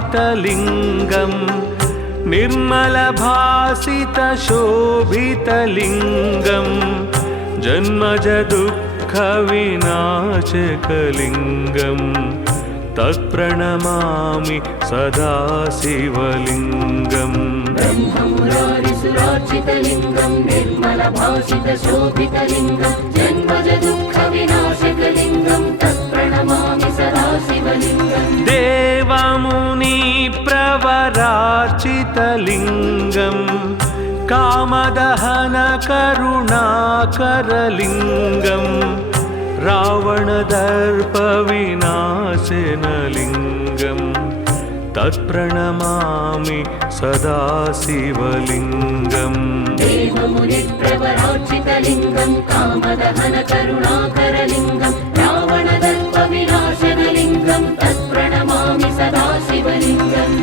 ब्रह्ममुरारिसुराचितलिङ्गं निर्मलभासितशोभितलिङ्गं जन्मजदुःखविनाशकलिङ्गं तत्प्रणमामि सदा शिवलिङ्गम्। ब्रह्ममुरारिसुराचितलिङ्गं निर्मलभासितशोभितलिङ्गं जन्मजदुःखविनाशकलिङ्गं तत्प्रणमामि सदा शिवलिङ्गम्। देवमुनिप्रवरार्चितलिङ्गं कामदहनकरुणाकरलिङ्गं रावणदर्पविनाशनलिङ्गं तत्प्रणमामि सदा शिवलिङ्गम्। देवमुनिप्रवरार्चितलिङ्गं कामदहनकरुणाकरलिङ्गं रावणदर्पविनाशनलिङ्गं तत्प्रणमामि सदा शिवलिङ्गम्।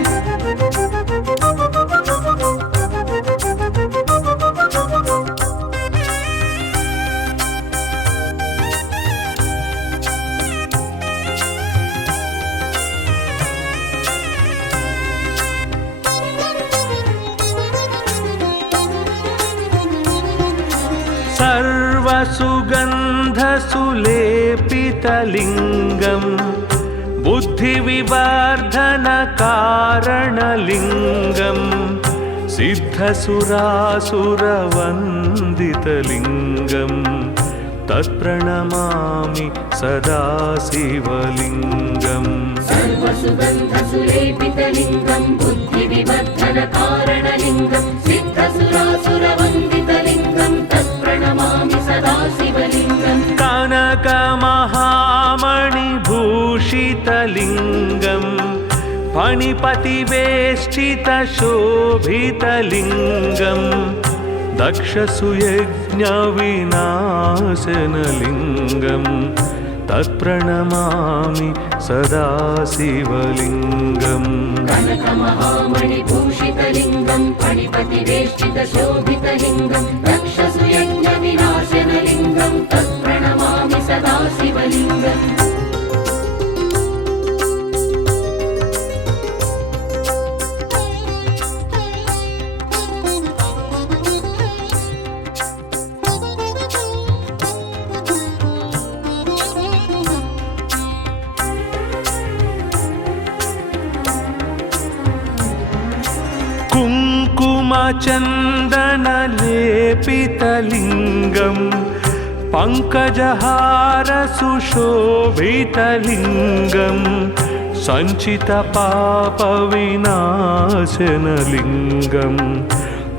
सर्वसुगन्धसुलेपितलिङ्गं बुद्धिविवर्धनकारणलिङ्गं सिद्धसुरासुरवन्दितलिङ्गं तत्प्रणमामि सदा शिवलिङ्गम्। सर्वसुगन्धसुलेपितलिङ्गं बुद्धिविवर्धनकारणलिङ्गं सिद्धसुरासुरवन्दितलिङ्गं तत्प्रणमामि सदा शिवलिङ्गम्। कनकमहामणिभूषितलिङ्गं फणिपतिवेष्टितशोभितलिङ्गं दक्षसुयज्ञविनाशनलिङ्गं तत्प्रणमामि सदा शिवलिङ्गम्। कनकमहामणिभूषितलिङ्गं फणिपतिवेष्टितशोभितलिङ्गं दक्षसुयज्ञविनाशनलिङ्गं तत्प्रणमामि सदा शिवलिङ्गम्। कुङ्कुमचन्दनलेपितलिङ्गं पङ्कजहारसुशोभितलिङ्गं सञ्चितपापविनाशनलिङ्गं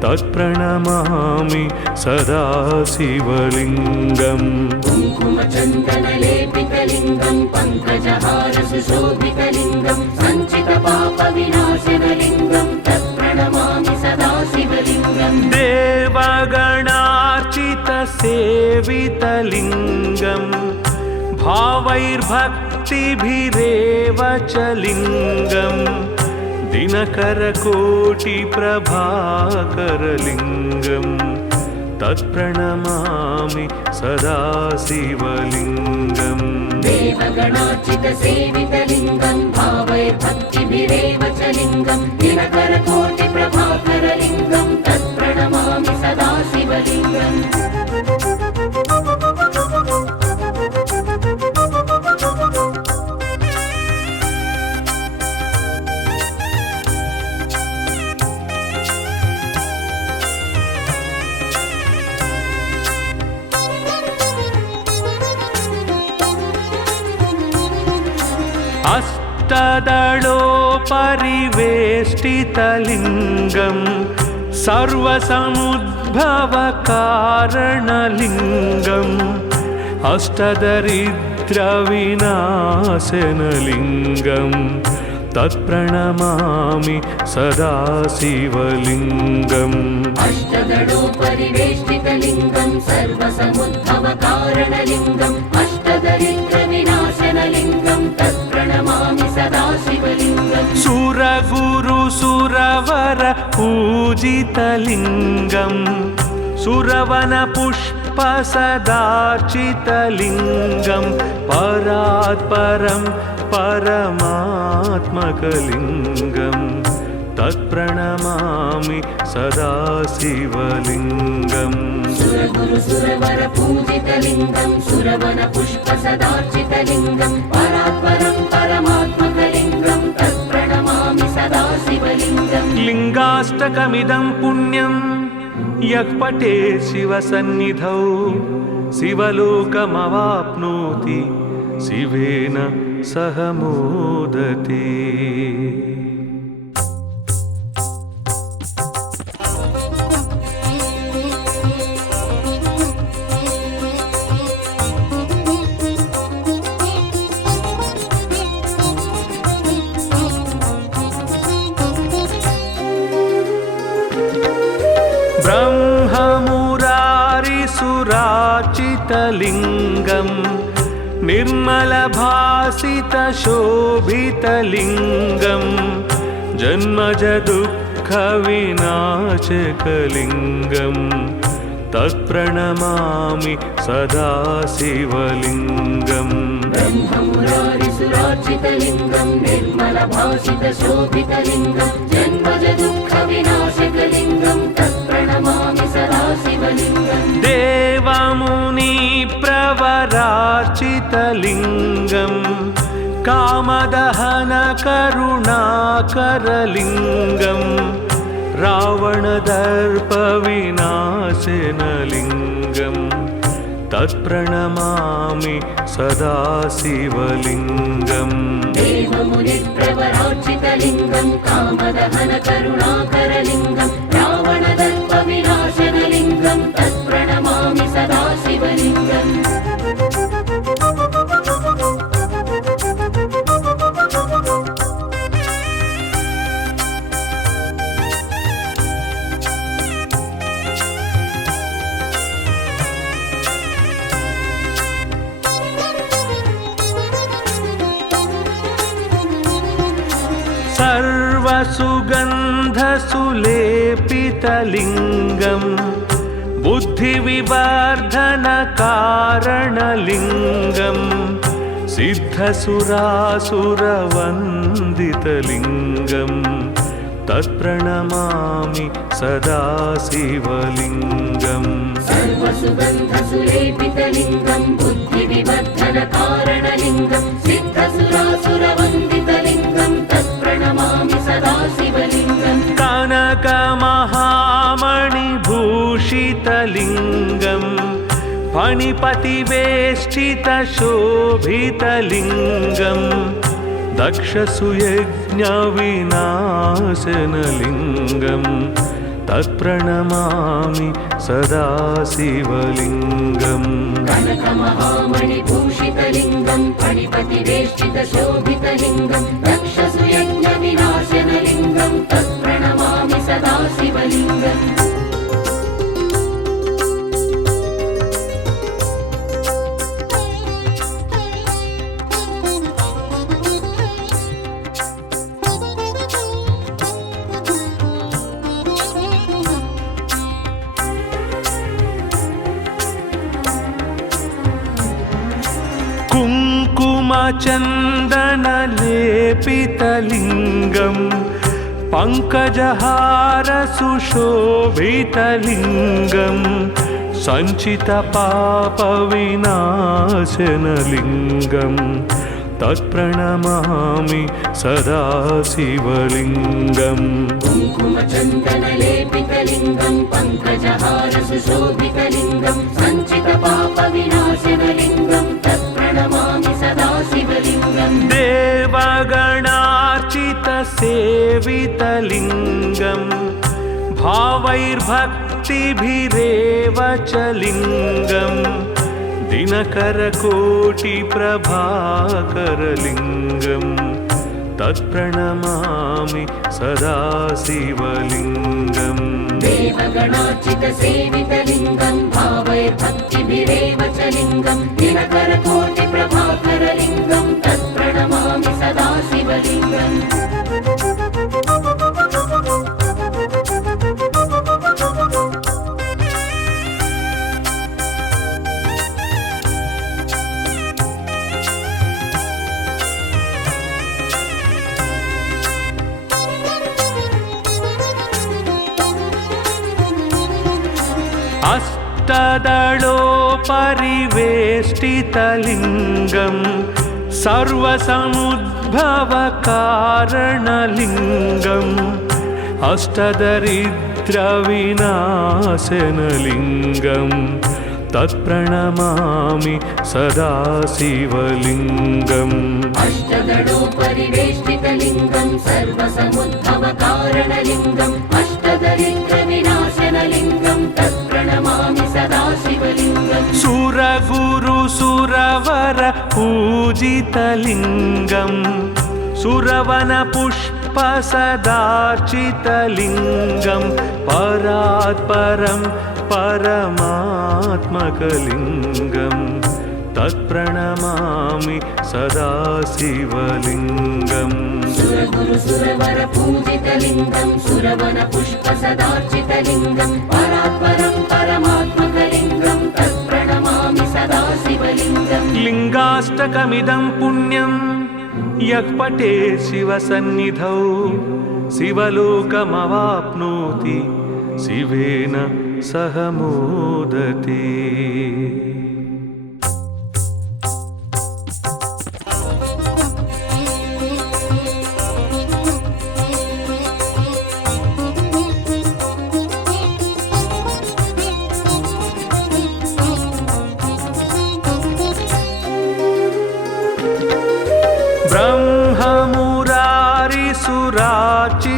तत्प्रणमामि सदा शिवलिङ्गम्। कुङ्कुमचन्दनलेपितलिङ्गं पङ्कजहारसुशोभितलिङ्गं सञ्चितपापविनाशनलिङ्गं तत्प्रणमामि सदा शिवलिङ्गम्। देवगणार्चितसेवितलिङ्गं भावैर्भक्तिभिरेव च लिङ्गं दिनकरकोटिप्रभाकरलिङ्गं तत्प्रणमामि सदा शिवलिङ्गम्। देवगणार्चितसेवितलिङ्गं भावैर्भक्तिभिरेव च लिङ्गं दिनकरकोटिप्रभाकरलिङ्गं तत्प्रणमामि सदा शिवलिङ्गम्। अष्टदलोपरिवेष्टितलिङ्गं सर्वसमुद्भवकारणलिङ्गम् अष्टदरिद्रविनाशनलिङ्गं तत्प्रणमामि सदा शिवलिङ्गम् अष्टदलोपरिवेष्टितलिङ्गं सर्वसमुद्भवकारणलिङ्गम् अष्टदरिद्रविनाशनलिङ्गं तत्प्रणमामि सदा शिवलिङ्गम् सुरगुरुसुरवर पूजितलिङ्गम् सुरवनपुष्पसदार्चितलिङ्गं परात्परं परमात्मकलिङ्गं तत्प्रणमामि सदा शिवलिङ्गम् सुरगुरुसुरवर पूजितलिङ्गं सुरवनपुष्पसदार्चितलिङ्गं परात्परं परमात्मकलिङ्गं तत्प्रणमामि सदा शिवलिङ्गम् लिङ्गाष्टकमिदं पुण्यं यः पठेत् शिवसन्निधौ शिवलोकमवाप्नोति शिवेन सह मोदते। ब्रह्ममुरारिसुरार्चितलिङ्गं निर्मलभासितशोभितलिङ्गं जन्मजदुःखविनाशकलिङ्गं तत्प्रणमामि सदा शिवलिङ्गम् ब्रह्ममुरारिसुरार्चितलिङ्गं निर्मलभासितशोभितलिङ्गं जन्मजदुःखविनाशकलिङ्गं तत्प्रणमामि सदा शिवलिङ्गम् देवमुनिप्रवरार्चितलिङ्गं कामदहनकरुणाकरलिङ्गं रावणदर्पविनाशनलिङ्गं तत्प्रणमामि सदा शिवलिङ्गम् देवमुनिप्रवरार्चितलिङ्गं कामदहनकरुणाकरलिङ्गं रावणदर्पविनाशनलिङ्गं तत्प्रणमामि सदा शिवलिङ्गम् सर्वसुगन्धसुलेपितलिङ्गं बुद्धिविवर्धनकारणलिङ्गं सिद्धसुरासुरवन्दितलिङ्गं तत्प्रणमामि सदा शिवलिङ्गम् सर्वसुगन्धसुलेपितलिङ्गं बुद्धिविवर्धनकारणलिङ्गं सिद्धसुरासुरवन्दितलिङ्गं तत्प्रणमामि सदा शिवलिङ्गम् कनकमहामणिभूषितलिङ्गं फणिपतिवेष्टितशोभितलिङ्गं दक्षसुयज्ञविनाशनलिङ्गं तत्प्रणमामि सदा शिवलिङ्गम् कनकमहामणिभूषितलिङ्गं फणिपतिवेष्टितशोभितलिङ्गं दक्षसुयज्ञविनाशनलिङ्गं तत्प्रणमामि सदा शिवलिङ्गम् कुङ्कुमचन्दनलेपितलिङ्गं पङ्कजहारसुशोभितलिङ्गं सञ्चितपापविनाशनलिङ्गं तत्प्रणमामि सदा शिवलिङ्गम् कुङ्कुमचन्दनलेपितलिङ्गं पङ्कजहारसुशोभितलिङ्गं सञ्चितपापविनाशनलिङ्गं तत्प्रणमामि सदा शिवलिङ्गम् देवगणार्चितसेवितलिङ्गं भावैर्भक्तिभिरेव च लिङ्गं दिनकरकोटिप्रभाकरलिङ्गं तत्प्रणमामि सदा शिवलिङ्गम् देवगणार्चितसेवितलिङ्गं भावये भक्तिभिरेव च लिङ्गं दिनकरकोटिप्रभाकरलिङ्गं तत्प्रणमामि सदा शिवलिङ्गम् अष्टदलोपरिवेष्टितलिङ्गं सर्वसमुद्भवकारणलिङ्गम् अष्टदरिद्रविनाशनलिङ्गं तत्प्रणमामि सदा शिवलिङ्गम् अष्टदलोपरिवेष्टितलिङ्गं सर्वसमुद्भवकारणलिङ्गम् अष्टदरिद्रविनाशनलिङ्गं तत्प्रणमामि सदा शिवलिङ्गम् सुरगुरुसुरवर पूजितलिङ्गं सुरवनपुष्पसदार्चितलिङ्गं परात्परं परमात्मकलिङ्गं तत्प्रणमामि सदा शिवलिङ्गम् सुरगुरुसुरवर पूजितलिङ्गं सुरवनपुष्पसदार्चितलिङ्गं परात्परं परमात्मकलिङ्गं तत्प्रणमामि सदा शिवलिङ्गम् लिङ्गाष्टकमिदं पुण्यं यः पठेत् शिवसन्निधौ शिवलोकमवाप्नोति शिवेन सह मोदते।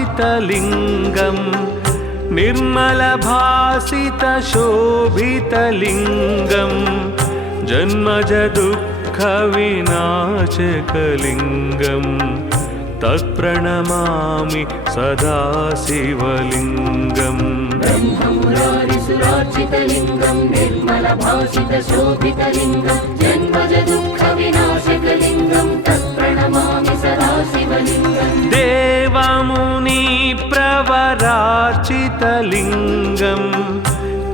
ब्रह्ममुरारिसुरार्चितलिङ्गं निर्मलभासितशोभितलिङ्गं जन्मजदुःखविनाशकलिङ्गं तत्प्रणमामि सदा शिवलिङ्गम् ब्रह्ममुरारिसुरार्चितलिङ्गं निर्मलभासितशोभितलिङ्गं जन्मजदुःखविनाशकलिङ्गं तत्प्रणमामि सदा शिवलिङ्गम् देवमुनिप्रवरार्चितलिङ्गं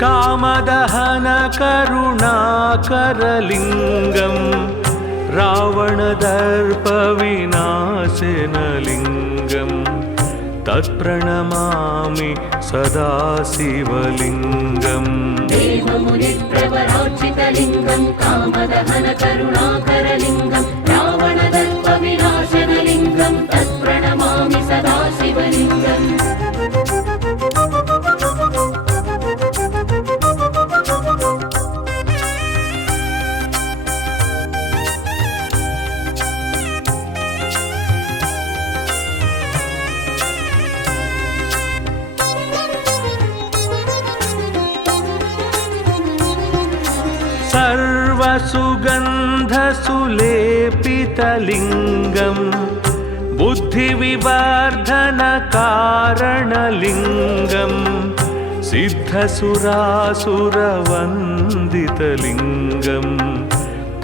कामदहनकरुणाकरलिङ्गं रावणदर्पविनाशनलिङ्गं तत्प्रणमामि सदा शिवलिङ्गम् देवमुनिप्रवरार्चितलिङ्गं कामदहनकरुणाकरलिङ्गं रावणदर्पविनाशनलिङ्गं तत्प्रणमामि सदा शिवलिङ्गम् सर्वसुगन्धसुलेपितलिङ्गं बुद्धिविवर्धनकारणलिङ्गं सिद्धसुरासुरवन्दितलिङ्गं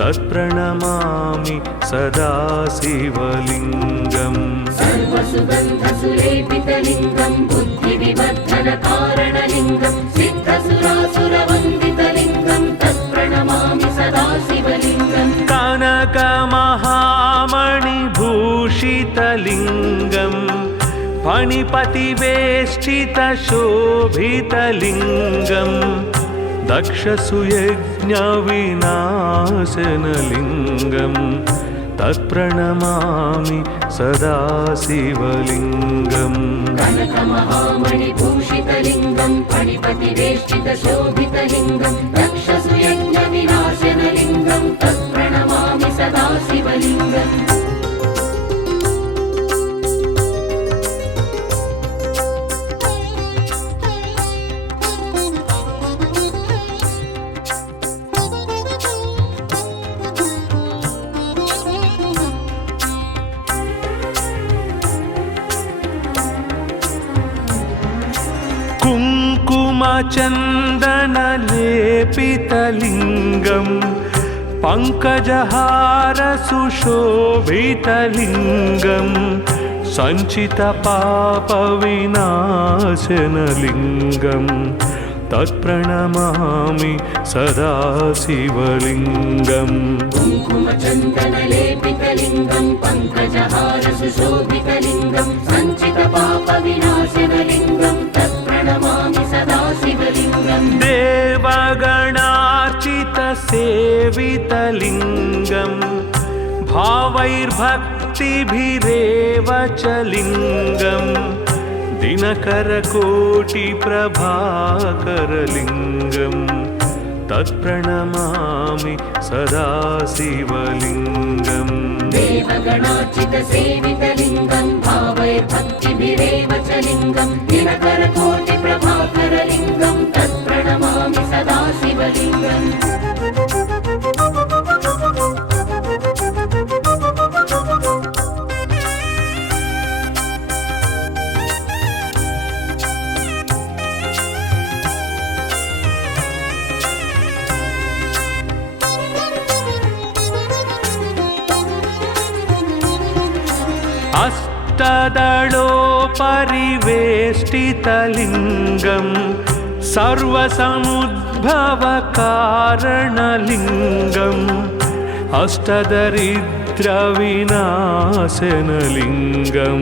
तत्प्रणमामि सदा शिवलिङ्गम् सर्वसुगन्धसुलेपितलिङ्गं बुद्धिविवर्धनकारणलिङ्गं सिद्धसुरासुरवन्दितलिङ्गं तत्प्रणमामि सदा शिवलिङ्गम् कनकमहामणिभूषितलिङ्गं फणिपतिवेष्टितशोभितलिङ्गं दक्षसुयज्ञविनाशनलिङ्गं तत्प्रणमामि सदा शिवलिङ्गम् कनकमहामणिभूषितलिङ्गं फणिपतिवेष्टितशोभितलिङ्गं दक्षसुयज्ञविनाशनलिङ्गं तत्प्रणमामि सदा शिवलिङ्गम् कुङ्कुमचन्दनलेपितलिङ्गं पङ्कजहारसुशोभितलिङ्गं सञ्चितपापविनाशनलिङ्गं तत्प्रणमामि सदा शिवलिङ्गम् कुङ्कुमचन्दनलेपितलिङ्गं पङ्कजहारसुशोभितलिङ्गं सञ्चितपापविनाशनलिङ्गं तत्प्रणमामि सदा शिवलिङ्गम् देवगणार्चितसेवितलिङ्गं भावैर्भक्तिभिरेव च लिङ्गं दिनकरकोटिप्रभाकरलिङ्गं तत्प्रणमामि सदा शिवलिङ्गम् देवगणार्चितसेवितलिङ्गं भावैर्भक्तिभिरेव च लिङ्गं दिनकरकोटिप्रभाकरलिङ्गं तत्प्रणमामि सदा शिवलिङ्गम् अष्टदलोपरिवेष्टितलिङ्गं सर्वसमुद्भवकारणलिङ्गम् अष्टदरिद्रविनाशनलिङ्गं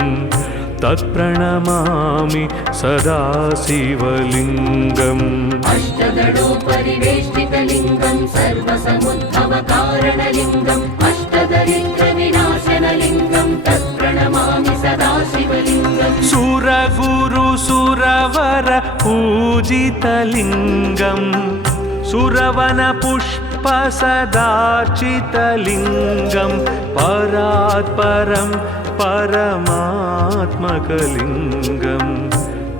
तत्प्रणमामि सदा शिवलिङ्गम् अष्टदलोपरिवेष्टितलिङ्गं सर्वसमुद्भवकारणलिङ्गम् अष्टदरिद्रविनाशनलिङ्गं तत्प्रणमामि सदा शिवलिङ्गम् सुरगुरुसुरवर पूजितलिङ्गं सुरवनपुष्पसदार्चितलिङ्गं परात्परं परमात्मकलिङ्गं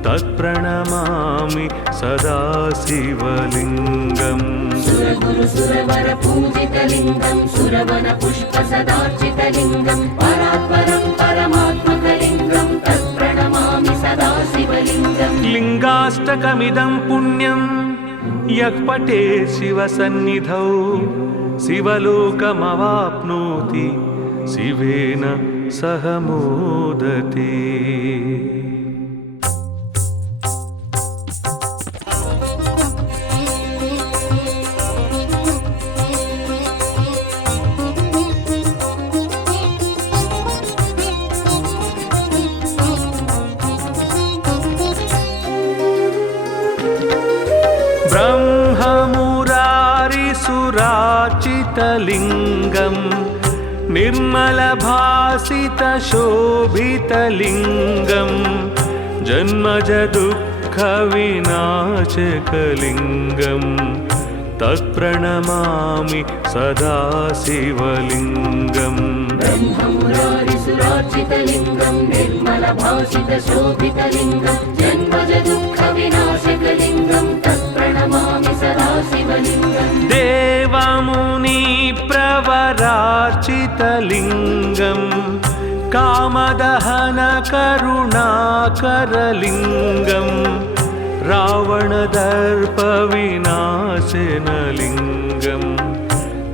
तत्प्रणमामि सदा शिवलिङ्गम् सुरगुरुसुरवर पूजितलिङ्गं सुरवनपुष्पसदार्चितलिङ्गं परात्परं परमात्मकलिङ्गं तत्प्रणमामि सदा शिवलिङ्गम् लिङ्गाष्टकमिदं पुण्यं यः पठेत् शिवसन्निधौ शिवलोकमवाप्नोति शिवेन सह मोदते। ब्रह्ममुरारिसुरार्चितलिङ्गं निर्मलभासितशोभितलिङ्गं जन्मजदुःखविनाशकलिङ्गं तत्प्रणमामि सदा शिवलिङ्गम् ब्रह्ममुरारिसुरार्चितलिङ्गं निर्मलभासितशोभितलिङ्गं जन्मजदुःखविनाशकलिङ्गं तत्प्रणमामि सदा शिवलिङ्गम् देवमुनिप्रवरार्चितलिङ्गं कामदहनकरुणाकरलिङ्गं रावणदर्पविनाशनलिङ्गं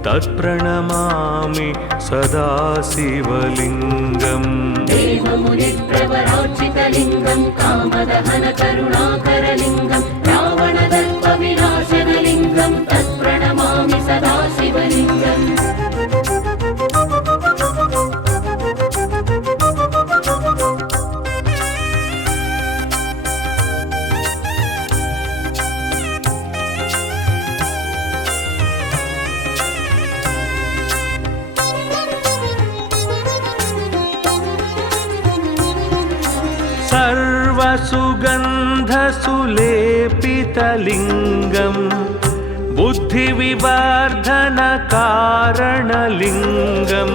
तत्प्रणमामि सदा शिवलिङ्गम् देवमुनिप्रवरार्चितलिङ्गं कामदहनकरुणाकरलिङ्गं रावणदर्पविनाशनलिङ्गं तत्प्रणमामि सदा शिवलिङ्गम् सर्वसुगन्धसुलेपितलिङ्गं बुद्धिविवर्धनकारणलिङ्गं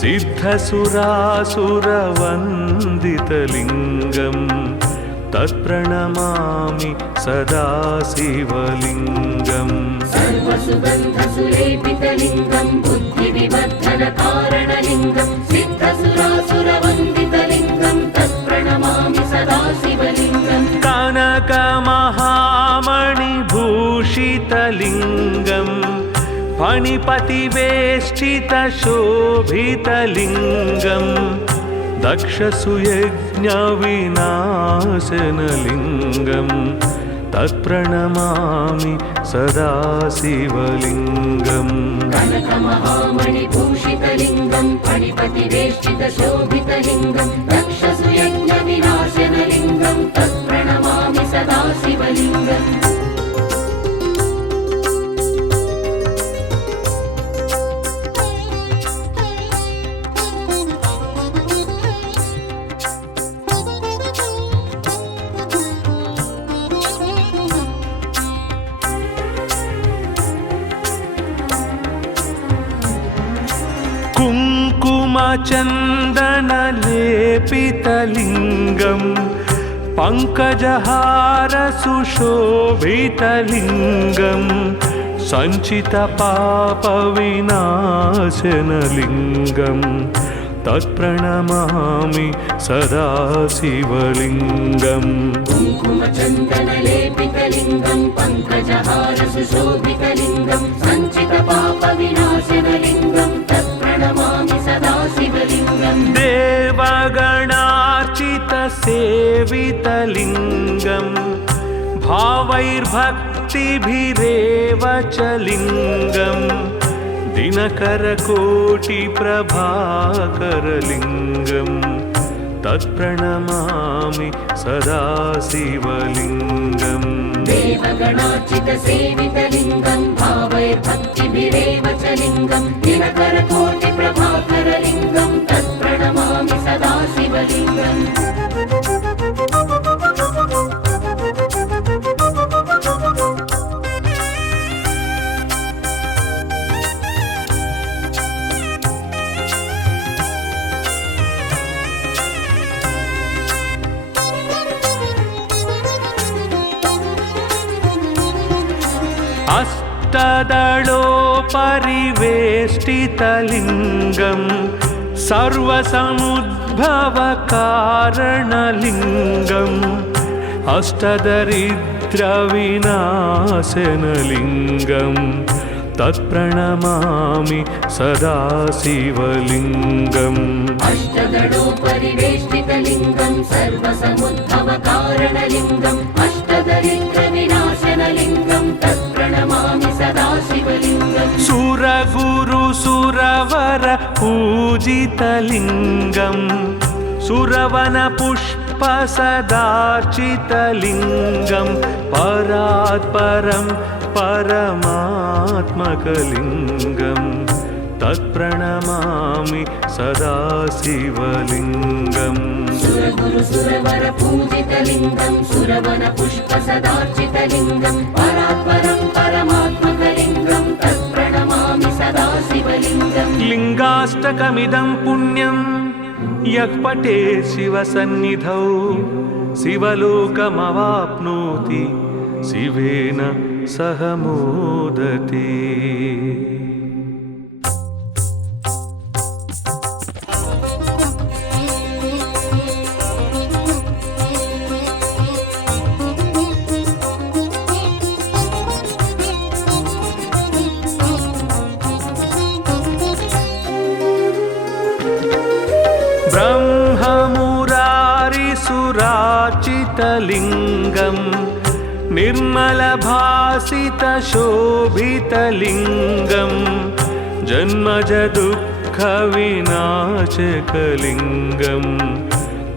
सिद्धसुरासुरवन्दितलिङ्गं तत्प्रणमामि सदा शिवलिङ्गम् सर्वसुगन्धसुलेपितलिङ्गं बुद्धिविवर्धनकारणलिङ्गं सिद्धसुरासुरवन्दितलिङ्गं तत्प्रणमामि सदा शिवलिङ्गम् कनकमहा फणिपतिवेष्टितशोभितलिङ्गं दक्षसुयज्ञविनाशनलिङ्गं तत्प्रणमामि सदा शिवलिङ्गम् कनकमहामणिभूषितलिङ्गं फणिपतिवेष्टितशोभितलिङ्गं दक्षसुयज्ञविनाशनलिङ्गं तत्प्रणमामि सदा शिवलिङ्गम् कुङ्कुमचन्दनलेपितलिङ्गं पङ्कजहारसुशोभितलिङ्गं सञ्चितपापविनाशनलिङ्गं तत्प्रणमामि सदा शिवलिङ्गम् कुङ्कुमचन्दनलेपितलिङ्गं पङ्कजहारसुशोभितलिङ्गं सञ्चितपापविनाशनलिङ्गं तत्प्रणमामि सदा शिवलिङ्गम् देवगणार्चितसेवितलिङ्गं भावैर्भक्तिभिरेव च लिङ्गं दिनकरकोटिप्रभाकरलिङ्गं तत्प्रणमामि सदा शिवलिङ्गम् देवगणार्चितसेवितलिङ्गं भावैर्भक्तिभिरेव च लिङ्गं दिनकरकोटिप्रभाकरलिङ्गं तत्प्रणमामि सदा शिवलिङ्गम् अष्टदलोपरिवेष्टितलिङ्गं सर्वसमुद्भवकारणलिङ्गम् अष्टदरिद्रविनाशनलिङ्गं तत्प्रणमामि सदा शिवलिङ्गम् अष्टदलोपरिवेष्टितलिङ्गं सर्वसमुद्भवकारणलिङ्गम् अष्टदरिद्रविनाशनलिङ्गं तत्प्रणमामि सदा शिवलिङ्गम् सुरगुरुसुरवर पूजितलिङ्गं सुरवनपुष्पसदार्चितलिङ्गं परात्परं परमात्मकलिङ्गं तत्प्रणमामि सदा शिवलिङ्गम् सुरगुरुसुरवर पूजितलिङ्गं सुरवनपुष्पसदार्चितलिङ्गं परात्परं परमात्मकलिङ्गं तत्प्रणमामि सदा शिवलिङ्गम् लिङ्गाष्टकमिदं पुण्यं यः पठेत् शिवसन्निधौ शिवलोकमवाप्नोति शिवेन सह मोदते। ब्रह्ममुरारिसुरार्चितलिङ्गं निर्मलभासितशोभितलिङ्गं जन्मजदुःखविनाशकलिङ्गं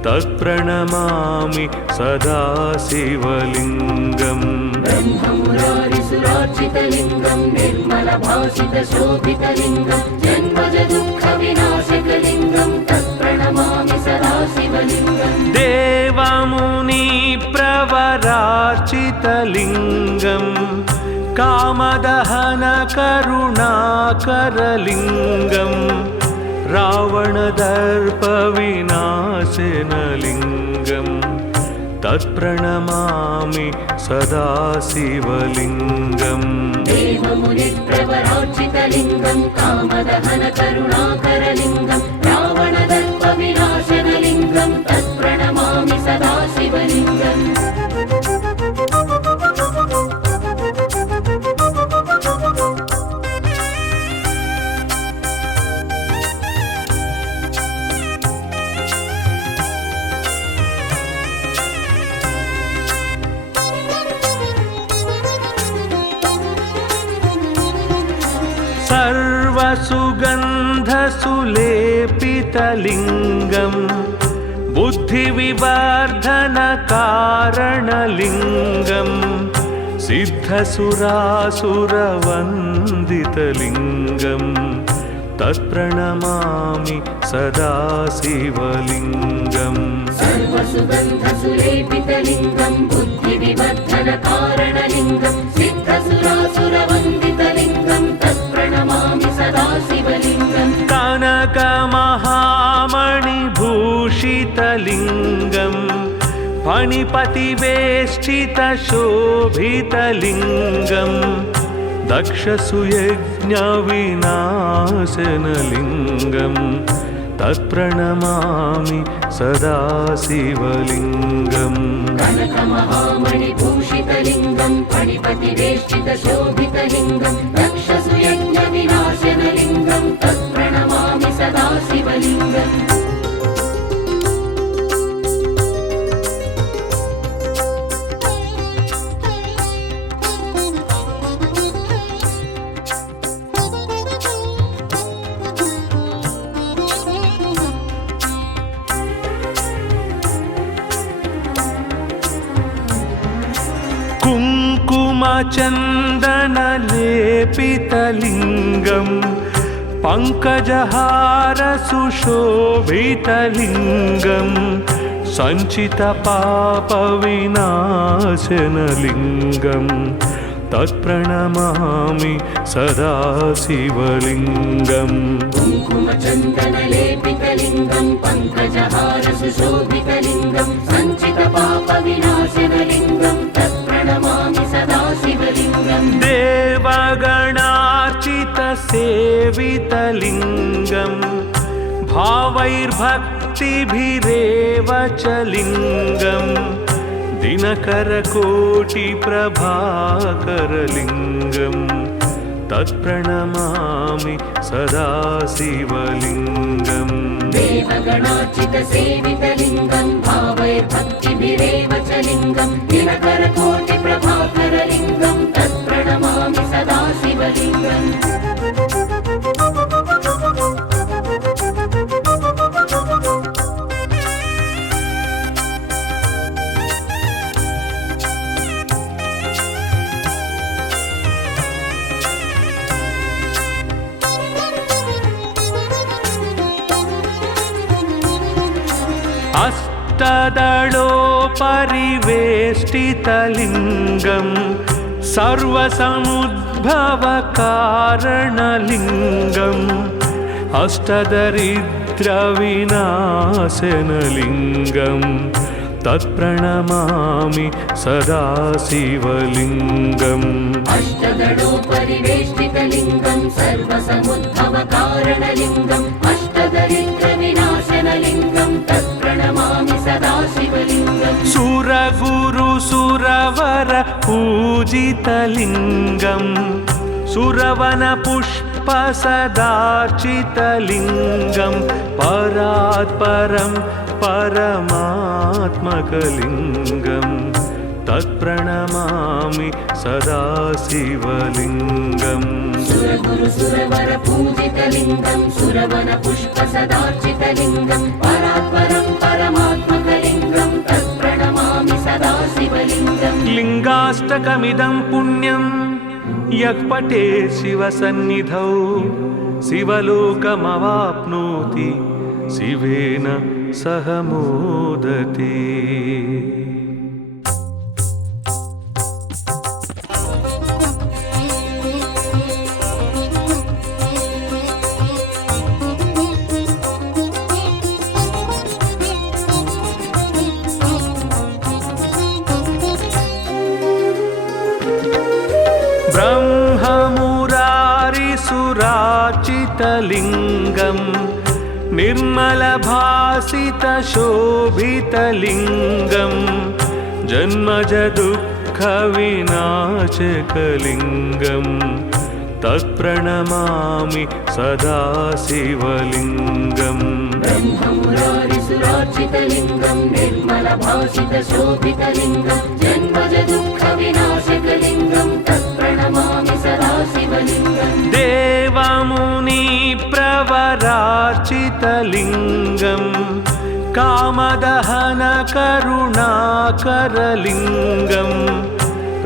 तत्प्रणमामि सदा शिवलिङ्गम् ब्रह्ममुरारिसुरार्चितलिङ्गं निर्मलभासितशोभितलिङ्गं जन्मजदुःखविनाशकलिङ्गं तत्प्रणमामि सदा शिवलिङ्गम् देवमुनिप्रवरार्चितलिङ्गं कामदहनकरुणाकरलिङ्गं रावणदर्पविनाशनलिङ्गं तत्प्रणमामि सदा शिवलिङ्गम् देवमुनिप्रवरार्चितलिङ्गं कामदहनकरुणाकरलिङ्गं रावणदर्पविनाशनलिङ्गं तत्प्रणमामि सदा शिवलिङ्गम् सर्वसुगन्धसुलेपितलिङ्गं बुद्धिविवर्धनकारणलिङ्गं सिद्धसुरासुरवन्दितलिङ्गं तत्प्रणमामि सदा शिवलिङ्गम् सर्वसुगन्धसुलेपितलिङ्गं बुद्धिविवर्धनकारणलिङ्गं सिद्धसुरासुरवन्दितलिङ्गं तत्प्रणमामि सदा शिवलिङ्गम् कनकमहामणिभूषितलिङ्गं फणिपतिवेष्टितशोभितलिङ्गं दक्षसुयज्ञविनाशनलिङ्गं तत्प्रणमामि सदा शिवलिङ्गम् कनकमहामणिभूषितलिङ्गं फणिपतिवेष्टितशोभितलिङ्गं दक्षसुयज्ञविनाशनलिङ्गं तत्प्रणमामि सदा शिवलिङ्गम् कुङ्कुमचन्दनलेपितलिङ्गं पङ्कजहारसुशोभितलिङ्गं सञ्चितपापविनाशनलिङ्गं तत्प्रणमामि सदा शिवलिङ्गम् कुङ्कुमचन्दनलेपितलिङ्गं पङ्कजहारसुशोभितलिङ्गं सञ्चितपापविनाशनलिङ्गं तत्प्रणमामि सदा शिवलिङ्गम् देवगणार्चितसेवितलिङ्गं भावैर्भक्तिभिरेव च लिङ्गं दिनकरकोटिप्रभाकरलिङ्गं तत्प्रणमामि सदा शिवलिङ्गम् देवगणार्चितसेवितलिङ्गं भावैर्भक्तिभिरेव च लिङ्गं दिनकरकोटिप्रभाकरलिङ्गं तत्प्रणमामि सदा शिवलिङ्गम् अष्टदलोपरिवेष्टितलिङ्गं सर्वसमुद्भवकारणलिङ्गं अष्टदरिद्रविनाशनलिङ्गं तत्प्रणमामि सदा शिवलिङ्गम् अष्टदलोपरिवेष्टितलिङ्गं सर्वसमुद्भवकारणलिङ्गम् अष्टदरिद्रविनाशनलिङ्गं तत्प्रणमामि सदा शिवलिङ्गम् सुरगुरुसुरवर पूजितलिङ्गं सुरवनपुष्पसदार्चितलिङ्गं परात्परं परमात्मकलिङ्गं तत्प्रणमामि सदा शिवलिङ्गम् सुरगुरुसुरवर पूजितलिङ्गं सुरवनपुष्पसदार्चितलिङ्गं परात्परं परमात्मकलिङ्गं तत्प्रणमामि सदा शिवलिङ्गम् लिङ्गाष्टकमिदं पुण्यं यः पठेत् शिवसन्निधौ शिवलोकमवाप्नोति शिवेन सह मोदते। ब्रह्ममुरारिसुरार्चितलिङ्गं निर्मलभासितशोभितलिङ्गं जन्मजदुःखविनाशकलिङ्गं तत्प्रणमामि सदा शिवलिङ्गम् ब्रह्ममुरारिसुरार्चितलिङ्गं निर्मलभासितशोभितलिङ्गं जन्मजदुःखविनाशकलिङ्गं तत्प्रणमामि सदा शिवलिङ्गम् देवं शङ्करार्चितलिङ्गं कामदहनकरुणाकरलिङ्गं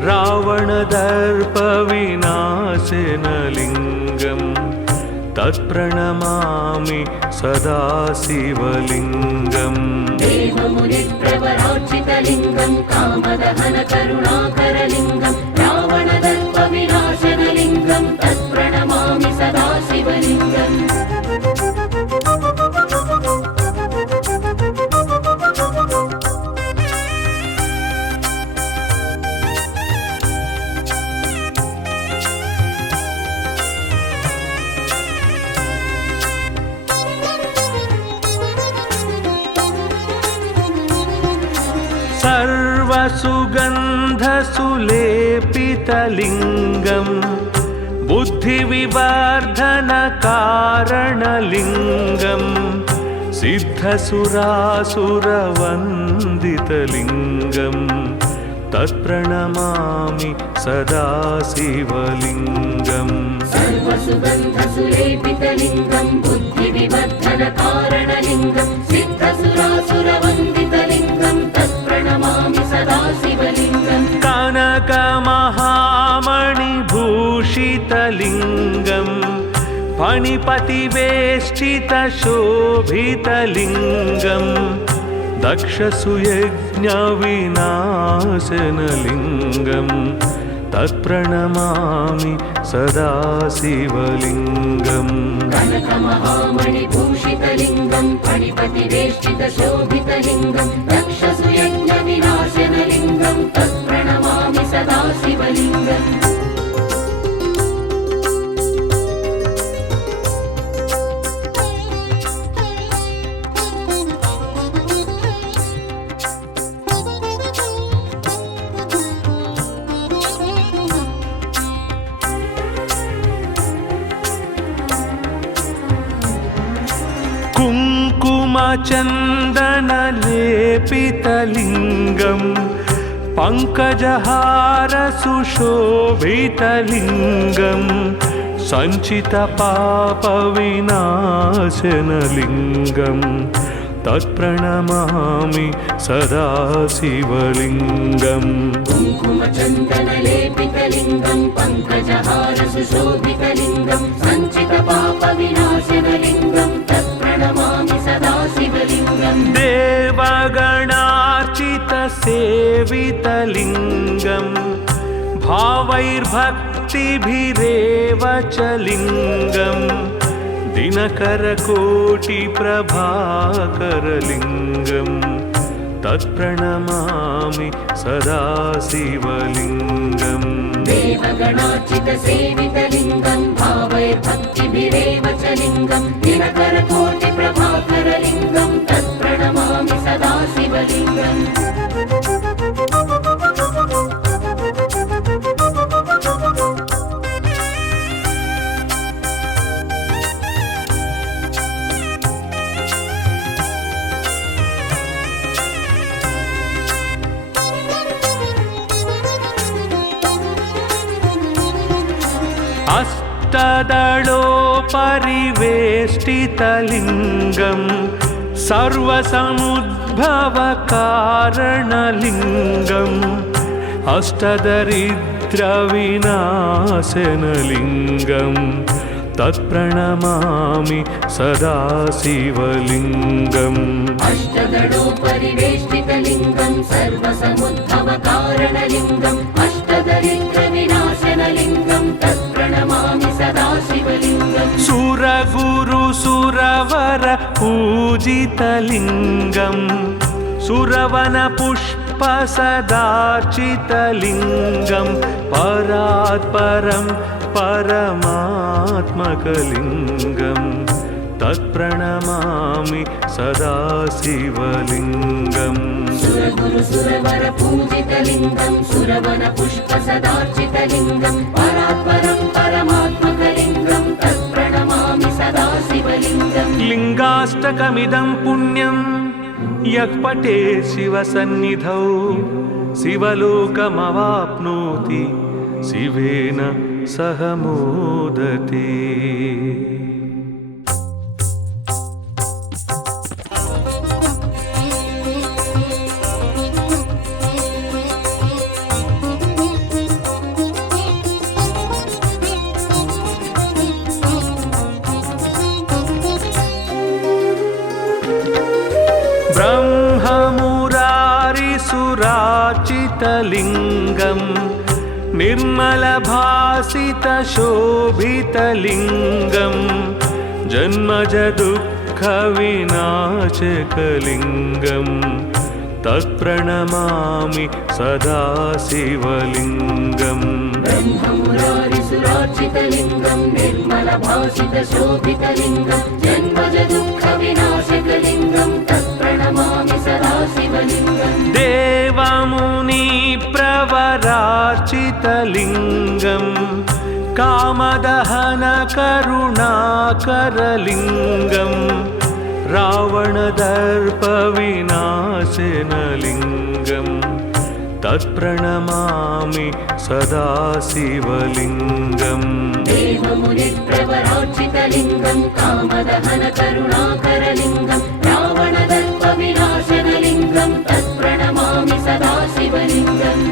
रावणदर्पविनाशनलिङ्गं तत्प्रणमामि सदा शिवलिङ्गम् देवमुनिप्रवरार्चितलिङ्गं कामदहनकरुणाकरलिङ्गं रावणदर्पविनाशनलिङ्गं तत्प्रणमामि सदा शिवलिङ्गम् सर्वसुगन्धसुलेपितलिङ्गं बुद्धिविवर्धनकारणलिङ्गं सिद्धसुरासुरवन्दितलिङ्गं तत्प्रणमामि सदा शिवलिङ्गम् सर्वसुगन्धसुलेपितलिङ्गं बुद्धिविवर्धनकारणलिङ्गं सिद्धसुरासुरवन्दितलिङ्गं तत्प्रणमामि सदा शिवलिङ्गम् कनकमहामणिभूषितलिङ्गं फणिपतिवेष्टितशोभितलिङ्गं दक्षसुयज्ञविनाशनलिङ्गं तत्प्रणमामि सदा शिवलिङ्गम् कनकमहामणिभूषितलिङ्गं फणिपतिवेष्टितशोभितलिङ्गं दक्षसुयज्ञविनाशनलिङ्गं तत्प्रणमामि सदा शिवलिङ्गम् कुङ्कुमचन्दनलेपितलिङ्गं पङ्कजहारसुशोभितलिङ्गं सञ्चितपापविनाशनलिङ्गं तत्प्रणमामि सदा शिवलिङ्गम् कुङ्कुमचन्दनलेपितलिङ्गं पङ्कजहारसुशोभितलिङ्गं सञ्चितपापविनाशनलिङ्गं तत्प्रणमामि सदा शिवलिङ्गम् देवगणार्चितसेवितलिङ्गं भावैर्भक्तिभिरेव च लिङ्गं दिनकरकोटिप्रभाकरलिङ्गं तत्प्रणमामि सदा शिवलिङ्गम् देवगणार्चितसेवितलिङ्गं भावैर्भक्तिभिरेव च लिङ्गं दिनकरकोटिप्रभाकरलिङ्गं तत्प्रणमामि सदा शिवलिङ्गम् अष्टदलोपरिवेष्टितलिङ्गं सर्वसमुद्भवकारणलिङ्गम् अष्टदरिद्रविनाशनलिङ्गं तत्प्रणमामि सदा शिवलिङ्गम् अष्टदलोपरिवेष्टितलिङ्गं सर्वसमुद्भवकारणलिङ्गम् अष्टदरिद्रविनाशनलिङ्गं तत्प्रणमामि सदा शिवलिङ्गम् सुरगुरुसुरवर पूजितलिङ्गं सुरवनपुष्पसदार्चितलिङ्गं परात्परं परमात्मकलिङ्गं तत्प्रणमामि सदा शिवलिङ्गम् सुरगुरुसुरवर पूजितलिङ्गं सुरवनपुष्पसदार्चितलिङ्गं परात्परं परमात्मकलिङ्गं तत्प्रणमामि सदा शिवलिङ्गम् लिङ्गाष्टकमिदं पुण्यं यः पठे शिवसन्निधौ शिवलोकमवाप्नोति शिवेन सह मोदते। भासितलिङ्गं निर्मलभासितशोभितलिङ्गं जन्मजदुःखविनाशकलिङ्गं तत्प्रणमामि सदा शिवलिङ्गम् ब्रह्ममुरारिसुरार्चितलिङ्गं निर्मलभासितशोभितलिङ्गं जन्मजदुःखविनाशकलिङ्गं तत्प्रणमामि सदा शिवलिङ्गम् देवमुनिप्रवरार्चितलिङ्गं कामदहनकरुणाकरलिङ्गं रावणदर्पविनाशनलिङ्गं तत्प्रणमामि सदा शिवलिङ्गम् देवमुनिप्रवरार्चितलिङ्गं कामदहनकरुणाकरलिङ्गं रावणदर्पविनाशनलिङ्गं तत्प्रणमामि सदा शिवलिङ्गम्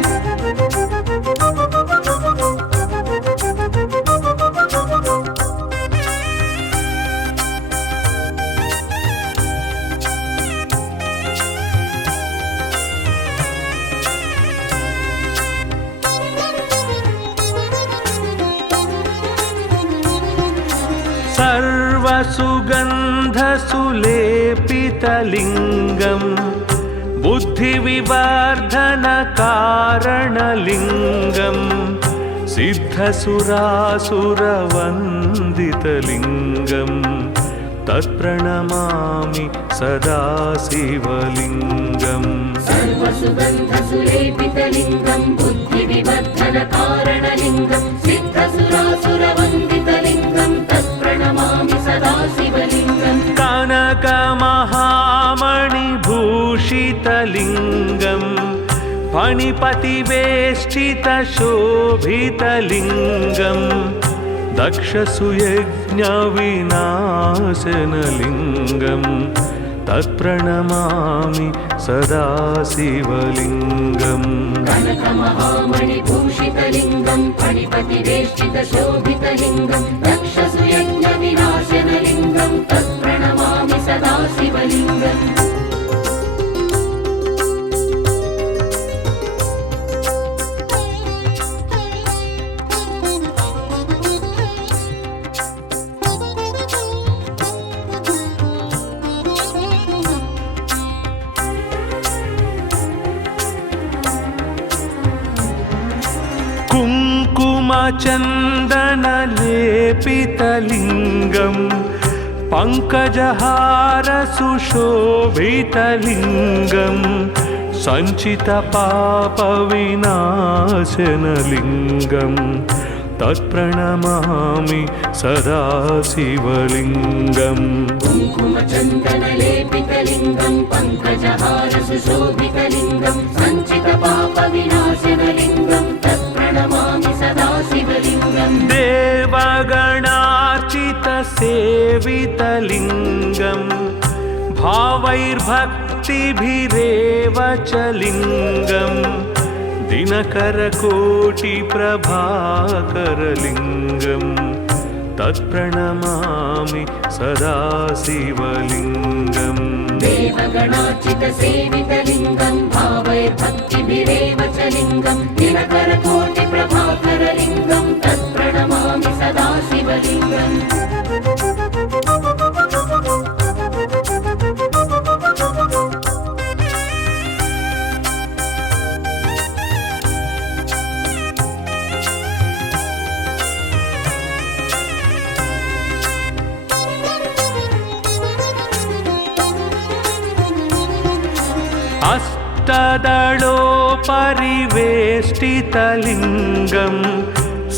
सर्वसुगन्धसुलेपितलिङ्गं बुद्धिविवर्धनकारणलिङ्गं सिद्धसुरासुरवन्दितलिङ्गं तत्प्रणमामि सदा शिवलिङ्गम् सर्वसुगन्धसुलेपितलिङ्गं बुद्धिविवर्धनकारणलिङ्गं सिद्धसुरासुरवन्दितलिङ्गं तत्प्रणमामि सदा शिवलिङ्गम् कनकमहामणिभूषितलिङ्गं फणिपतिवेष्टितशोभितलिङ्गं दक्षसुयज्ञविनाशनलिङ्गं तत्प्रणमामि सदा शिवलिङ्गम् कनकमहामणिभूषितलिङ्गं फणिपतिवेष्टितशोभितलिङ्गं दक्षसुयज्ञविनाशनलिङ्गं तत्प्रणमामि सदा शिवलिङ्गम् कुङ्कुमचन्दनलेपितलिङ्गं पङ्कजहारसुशोभितलिङ्गं सञ्चितपापविनाशनलिङ्गं तत्प्रणमामि सदा शिवलिङ्गम् कुङ्कुमचन्दनलेपितलिङ्गं पङ्कजहारसुशोभितलिङ्गं सञ्चितपापविनाशनलिङ्गं तत्प्रणमामि सदा शिवलिङ्गम् देवगणार्चितसेवितलिङ्गं भावैर्भक्तिभिरेव च लिङ्गं दिनकरकोटिप्रभाकरलिङ्गं तत्प्रणमामि सदा शिवलिङ्गम् देवगणार्चितसेवितलिङ्गं भावैर्भक्तिभिरेव च लिङ्गं दिनकरकोटिप्रभाकरलिङ्गं तत्प्रणमामि सदा शिवलिङ्गम् अष्टदलोपरिवेष्टितलिङ्गं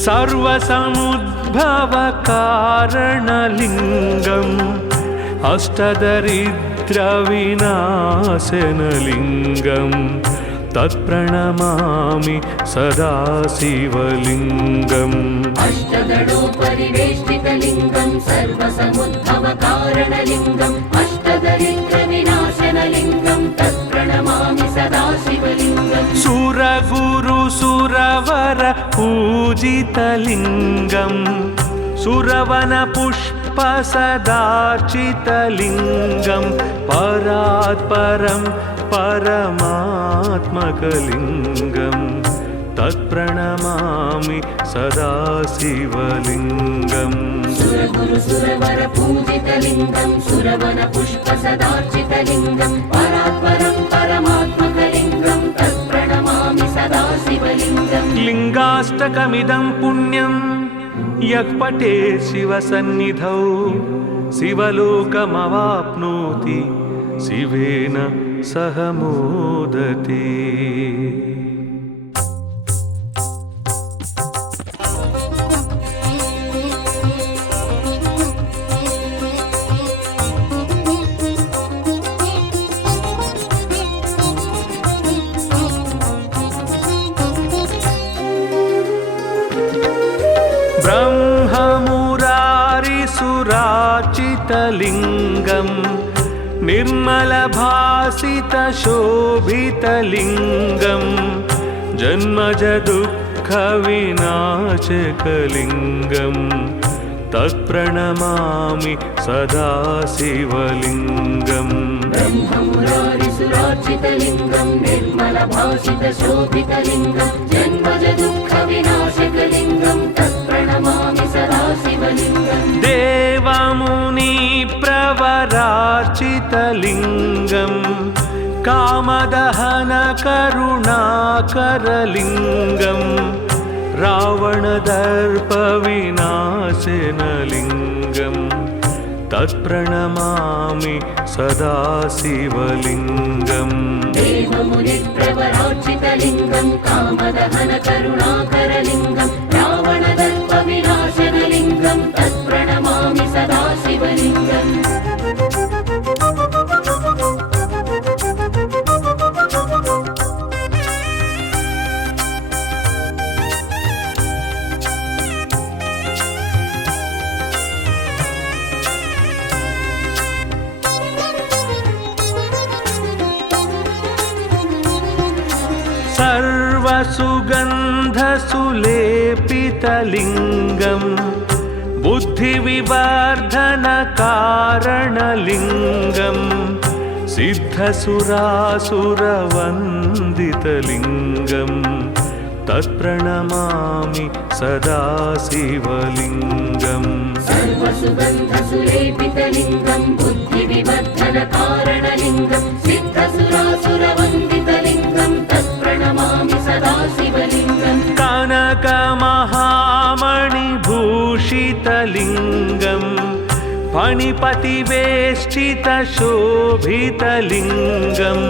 सर्वसमुद्भवकारणलिङ्गम् अष्टदरिद्रविनाशनलिङ्गं तत्प्रणमामि सदा शिवलिङ्गम् अष्टदलोपरिवेष्टितलिङ्गं सर्वसमुद्भवकारणलिङ्गम् अष्टदरिद्रविनाशनलिङ्गं तत्प्रणमामि सदा शिवलिङ्गम् सुरगुरुसुरवर पूजितलिङ्गं सुरवनपुष्पसदार्चितलिङ्गं परात् परं परमात्मकलिङ्गं तत्प्रणमामि सदा शिवलिङ्गम् सुरगुरु सुरवर पूजितलिङ्गं सुरवन पुष्प सदार्चितलिङ्गं परात्परं परमात्मकलिङ्गं तत्प्रणमामि सदा शिवलिङ्गम् लिङ्गाष्टकमिदं पुण्यं यः पठेत् शिवसन्निधौ शिवलोकमवाप्नोति शिवेन सह मोदते। ब्रह्ममुरारिसुराचितलिङ्गं निर्मलभासितशोभितलिङ्गं जन्मजदुःखविनाशकलिङ्गं तत्प्रणमामि सदा शिवलिङ्गम् ब्रह्ममुरारिसुरार्चितलिङ्गं निर्मलभासितशोभितलिङ्गं जन्मजदुःखविनाशकलिङ्गं तत्प्रणमामि सदा शिवलिङ्गम् देवमुनिप्रवरार्चितलिङ्गं कामदहनकरुणाकरलिङ्गं रावणदर्पविनाशनलिङ्गं तत्प्रणमामि सदा शिवलिङ्गम् देवमुनिप्रवरार्चितलिङ्गं कामदहनकरुणाकरलिङ्गं रावणदर्पविनाशनलिङ्गं तत्प्रणमामि सदा शिवलिङ्गम् सर्वसुगन्धसुलेपितलिङ्गं बुद्धिविवर्धनकारणलिङ्गं सिद्धसुरासुरवन्दितलिङ्गं तत्प्रणमामि सदा शिवलिङ्गम् सर्वसुगन्धसुलेपितलिङ्गं बुद्धिविवर्धनकारणलिङ्गं सिद्धसुरासुरवन्दितलिङ्गं तत्प्रणमामि सदा शिवलिङ्गम् कनकमहामणिभूषितलिङ्गं फणिपतिवेष्टितशोभितलिङ्गं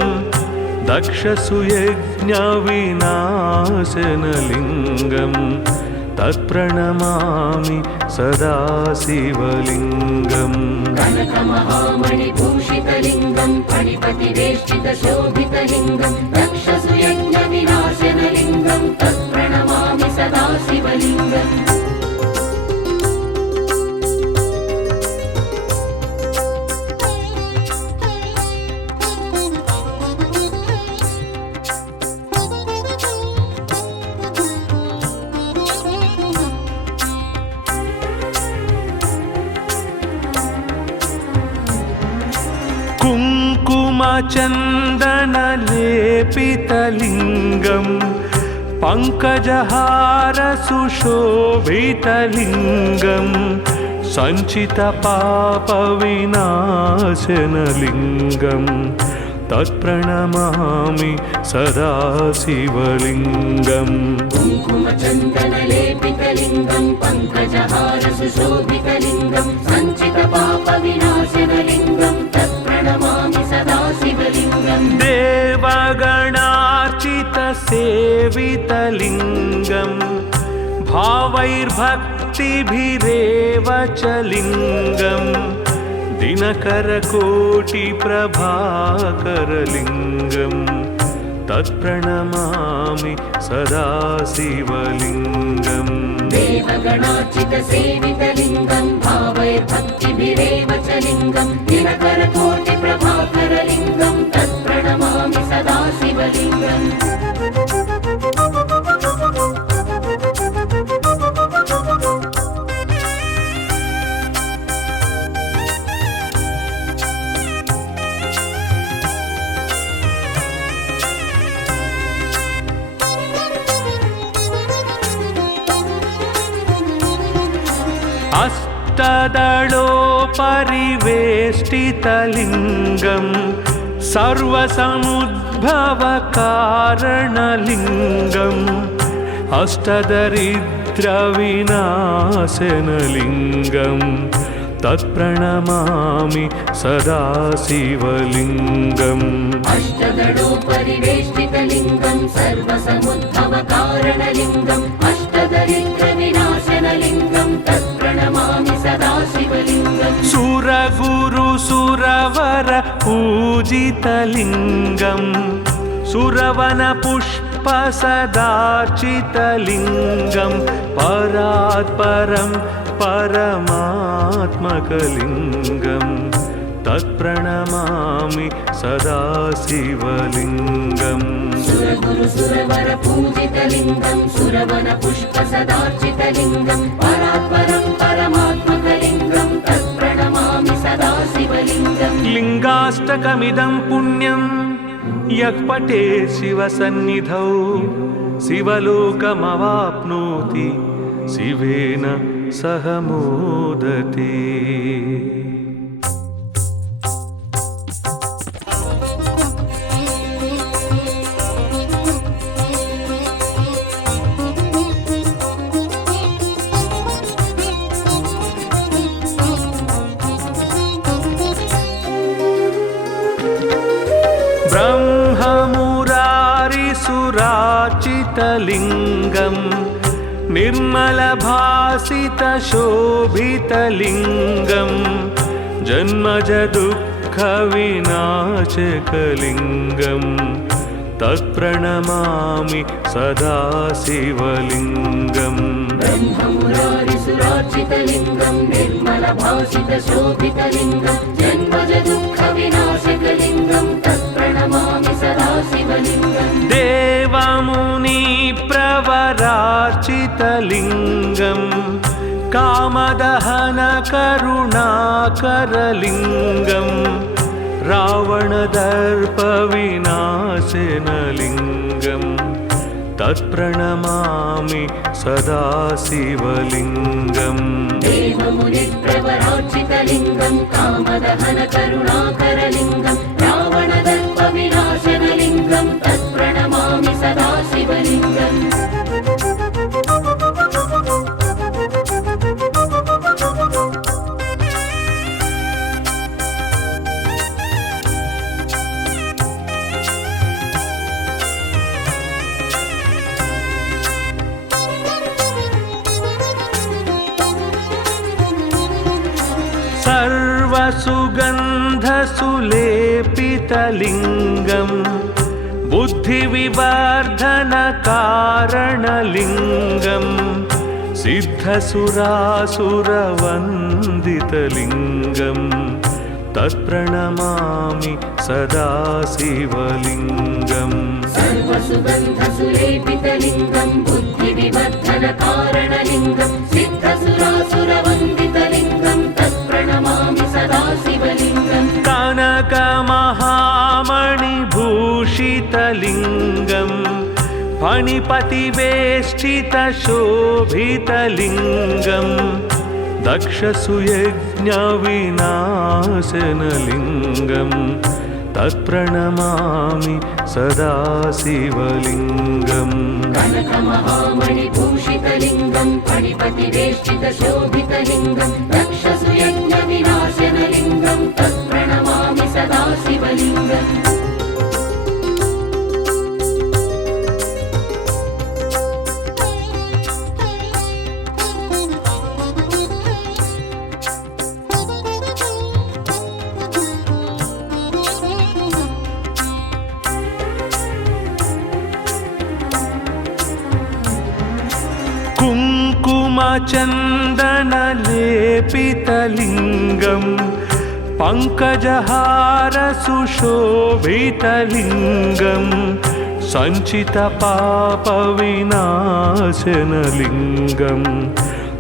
दक्षसुयज्ञविनाशनलिङ्गं तत्प्रणमामि सदा शिवलिङ्गम् कनकमहामणिभूषितलिङ्गं फणिपतिवेष्टितशोभितलिङ्गं दक्षसुयज्ञविनाशनलिङ्गं तत्प्रणमामि सदा शिवलिङ्गम् कुङ्कुमचन्दनलेपितलिङ्गं पङ्कजहारसुशोभितलिङ्गं सञ्चितपापविनाशनलिङ्गं तत्प्रणमामि सदा शिवलिङ्गम् कुङ्कुमचन्दनलेपितलिङ्गं पङ्कजहारसुशोभितलिङ्गं सञ्चितपापविनाशनलिङ्गं तत्प्रणमामि सदा शिवलिङ्गम् देवगणार्चितसेवितलिङ्गं भावैर्भक्तिभिरेव च लिङ्गं दिनकरकोटिप्रभाकरलिङ्गं तत्प्रणमामि सदा शिवलिङ्गम् देवगणार्चितसेवितलिङ्गं भावैर्भक्तिभिरेव च लिङ्गं दिनकरकोटिप्रभाकरलिङ्गं तत्प्रणमामि सदा शिवलिङ्गम् परिवेष्टितलिङ्गं सर्वसमुद्भवकारणलिङ्गम् अष्टदरिद्रविनाशनलिङ्गं तत्प्रणमामि सदा शिवलिङ्गम् अष्टदलोपरिवेष्टितलिङ्गं सर्वसमुद्भवकारणलिङ्गम् अष्टदरिद्रविनाशनलिङ्गं तत्प्रणमामि सदा शिवलिङ्गम् सुरगुरुसुरवर पूजितलिङ्गं सुरवनपुष्पसदार्चितलिङ्गं परात्परं परमात्मकलिङ्गं तत्प्रणमामि सदा शिवलिङ्गम् सुरगुरुसुरवर पूजितलिङ्गं सुरवनपुष्पसदार्चितलिङ्गं परात्परं परमात्मकलिङ्गं तत्प्रणमामि सदा शिवलिङ्गम् लिङ्गाष्टकमिदं पुण्यं यः पठेत् शिवसन्निधौ शिवलोकमवाप्नोति शिवेन सह मोदते। ब्रह्ममुरारिसुरार्चितलिङ्गं निर्मलभासितशोभितलिङ्गं जन्मजदुःखविनाशकलिङ्गं तत्प्रणमामि सदा शिवलिङ्गम् ब्रह्ममुरारिसुरार्चितलिङ्गं निर्मलभासितशोभितलिङ्गं जन्मजदुःखविनाशकलिङ्गं तत्प्रणमामि सदा शिवलिङ्गम् देवमुनिप्रवरार्चितलिङ्गं कामदहनकरुणाकरलिङ्गं रावणदर्पविनाशनलिङ्गं तत्प्रणमामि सदा शिवलिङ्गम् देवमुनिप्रवरार्चितलिङ्गं कामदहनकरुणाकरलिङ्गं रावणदर्पविनाशनलिङ्गं तत्प्रणमामि सदा शिवलिङ्गम् सर्वसुगन्धसुलेपितलिङ्गं बुद्धिविवर्धनकारणलिङ्गं सिद्धसुरासुरवन्दितलिङ्गं तत्प्रणमामि सदा शिवलिङ्गम् सर्वसुगन्धसुलेपितलिङ्गं बुद्धिविवर्धनकारणलिङ्गं सिद्धसुरासुरवन्दितलिङ्गं तत्प्रणमामि सदा शिवलिङ्गम् कनकमहामणिभूषितलिङ्गं फणिपतिवेष्टितशोभितलिङ्गं दक्षसुयज्ञविनाशनलिङ्गं तत्प्रणमामि सदा शिवलिङ्गम् कनकमहामणिभूषितलिङ्गं फणिपतिवेष्टितशोभितलिङ्गं दक्षसुयज्ञविनाशनलिङ्गं तत्प्रणमामि सदा शिवलिङ्गम् कुङ्कुमचन्दनलेपितलिङ्गं पङ्कजहारसुशोभितलिङ्गं सञ्चितपापविनाशनलिङ्गं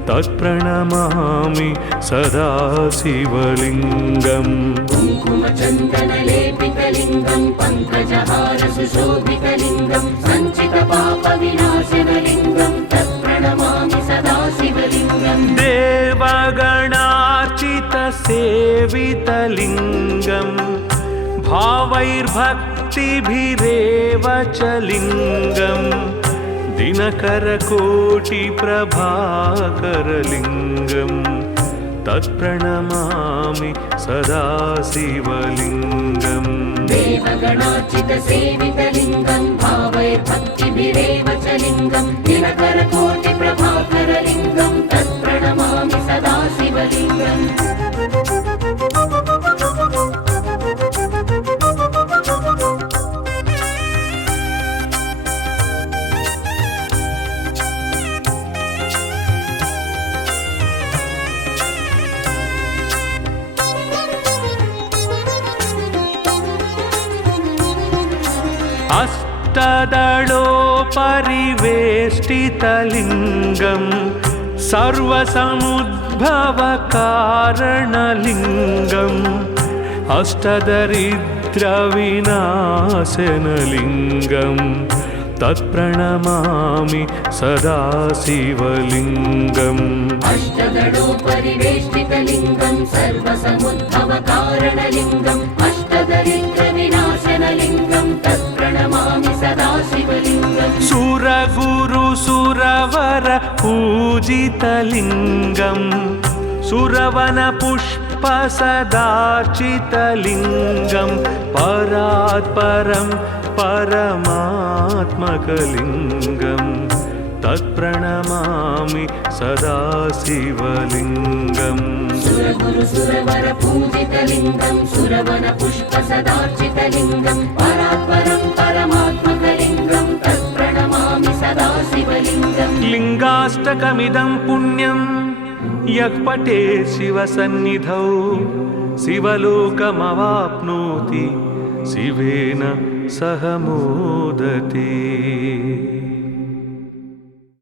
तत्प्रणमामि सदा शिवलिङ्गम् कुङ्कुमचन्दनलेपितलिङ्गं पङ्कजहारसुशोभितलिङ्गं सञ्चितपापविनाशनलिङ्गं तत्प्रणमामि सदा शिवलिङ्गम् देवगणार्चित सेवितलिङ्गं भावैर्भक्तिभिरेव च लिङ्गं दिनकरकोटिप्रभाकरलिङ्गं तत्प्रणमामि सदा शिवलिङ्गम् देवगणार्चितसेवितलिङ्गं भावैर्भक्तिभिरेव च लिङ्गं दिनकरकोटिप्रभाकरलिङ्गं तत्प्रणमामि सदा शिवलिङ्गम् अष्टदलोपरिवेष्टितलिङ्गं सर्वसमुद्भवकारणलिङ्गम् अष्टदरिद्रविनाशनलिङ्गं तत्प्रणमामि सदा शिवलिङ्गम् अष्टदलोपरिवेष्टितलिङ्गं सर्वसमुद्भवकारणलिङ्गम् अष्टदरिद्रविनाशनलिङ्गं तत्प्रणमामि सदा शिवलिङ्गम् सुरगुरुसुरवर पूजितलिङ्गं सुरवनपुष्पसदार्चितलिङ्गं परात्परं परमात्मकलिङ्गं तत्प्रणमामि सदा शिवलिङ्गम् सुरगुरुसुरवर पूजितलिङ्गं सुरवनपुष्पसदार्चितलिङ्गं परात्परं परमात्मकलिङ्गं तत्प्रणमामि सदा शिवलिङ्गम् लिङ्गाष्टकमिदं पुण्यं यः पठेत् शिवसन्निधौ शिवलोकमवाप्नोति शिवेन सह मोदते।